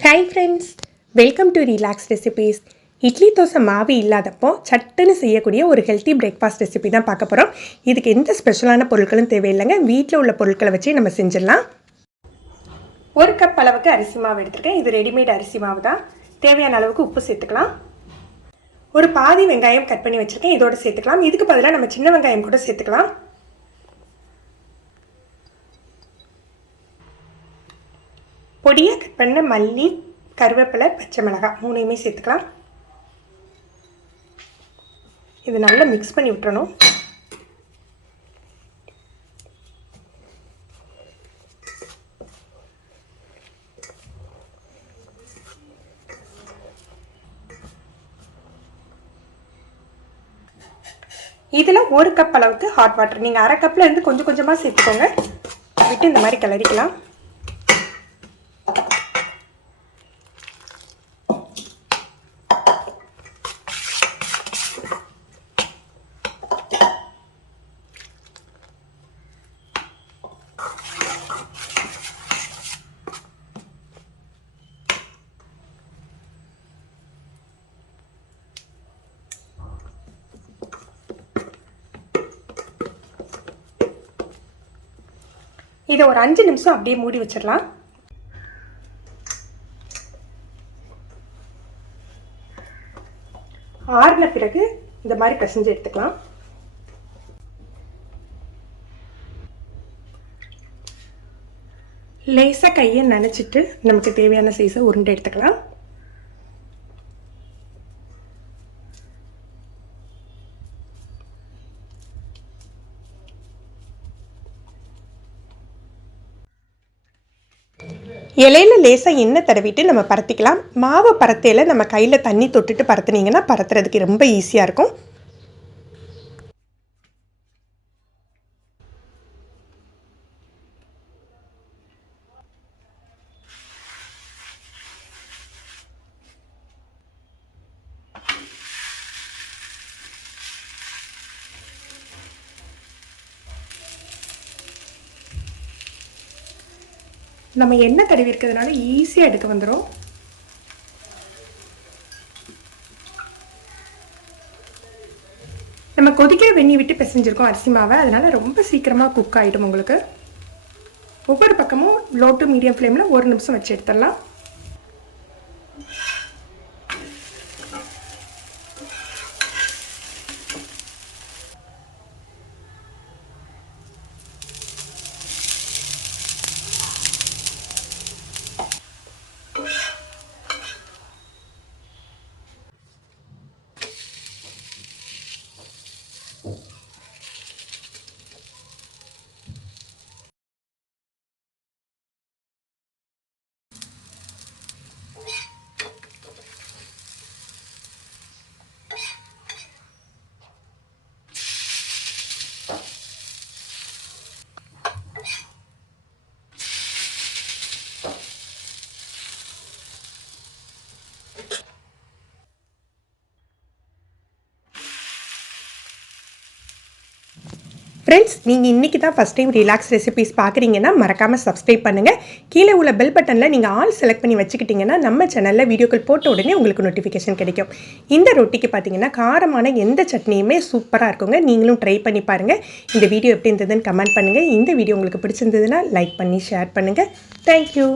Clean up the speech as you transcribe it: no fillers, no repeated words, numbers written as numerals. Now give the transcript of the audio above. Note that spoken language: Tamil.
Hi friends, welcome to relax recipes. Idli dosa மாவு இல்லாதப்போ சட்டுன்னு செய்யக்கூடிய ஒரு ஹெல்த்தி பிரேக்ஃபாஸ்ட் ரெசிபி தான் பார்க்க போகிறோம். இதுக்கு எந்த ஸ்பெஷலான பொருட்களும் தேவையில்லைங்க, வீட்டில் உள்ள பொருட்களை வச்சு நம்ம செஞ்சிடலாம். ஒரு கப் அளவுக்கு அரிசி மாவு எடுத்துருக்கேன். இது ரெடிமேட் அரிசி மாவு தான். தேவையான அளவுக்கு உப்பு சேர்த்துக்கலாம். ஒரு பாதி வெங்காயம் கட் பண்ணி வச்சுருக்கேன், இதோட சேர்த்துக்கலாம். இதுக்கு பதிலாக நம்ம சின்ன வெங்காயம் கூட சேர்த்துக்கலாம். பொடியாக கட் பண்ண மல்லி, கருவேப்பிலை, பச்சை மிளகாய் மூணையுமே சேர்த்துக்கலாம். இது நல்லா மிக்ஸ் பண்ணி விட்டுறணும். இதில் ஒரு கப் அளவுக்கு ஹாட் வாட்டர், நீங்கள் அரை கப்பில் இருந்து கொஞ்சம் கொஞ்சமாக சேர்த்துக்கோங்க. விட்டு இந்த மாதிரி கிளறிக்கலாம். இதை ஒரு 5 நிமிஷம் அப்படியே மூடி வச்சிடலாம். ஆறின பிறகு இந்த மாதிரி பிசைஞ்சு எடுத்துக்கலாம். லேசாக கையை நனைச்சிட்டு நமக்கு தேவையான சைஸை உருண்டை எடுத்துக்கலாம். இலையில லேசாக எண்ணெய் தடவிட்டு நம்ம பரத்திக்கலாம். மாவை பரத்தையில் நம்ம கையில் தண்ணி தொட்டுட்டு பரத்துனீங்கன்னா பரத்துறதுக்கு ரொம்ப ஈஸியாக இருக்கும். நம்ம எண்ணெய் தடவி இருக்கிறதுனால ஈஸியாக எடுக்க வந்துடும். நம்ம கொதிக்கிற வெந்நி விட்டு பிசைஞ்சிருக்கோம் அரிசி மாவை, அதனால் ரொம்ப சீக்கிரமாக குக் ஆகிடும் உங்களுக்கு. ஒவ்வொரு பக்கமும் லோ டு மீடியம் ஃப்ளேமில் 1 நிமிஷம் வச்சு எடுத்துடலாம். ஃப்ரெண்ட்ஸ், நீங்கள் இன்றைக்கி தான் ஃபஸ்ட் டைம் ரிலாக்ஸ் ரெசிபீஸ் பார்க்குறீங்கன்னா மறக்காமல் சப்ஸ்கிரைப் பண்ணுங்கள். கீழே உள்ள பெல் பட்டனில் நீங்கள் ஆல் செலக்ட் பண்ணி வச்சுக்கிட்டிங்கன்னா நம்ம சேனலில் வீடியோக்கள் போட்ட உடனே உங்களுக்கு நோட்டிஃபிகேஷன் கிடைக்கும். இந்த ரொட்டிக்கு பார்த்தீங்கன்னா காரமான எந்த சட்னியுமே சூப்பராக இருக்குங்க. நீங்களும் ட்ரை பண்ணி பாருங்கள். இந்த வீடியோ எப்படி இருந்ததுன்னு கமெண்ட் பண்ணுங்கள். இந்த வீடியோ உங்களுக்கு பிடிச்சிருந்ததுன்னா லைக் பண்ணி ஷேர் பண்ணுங்கள். தேங்க்யூ.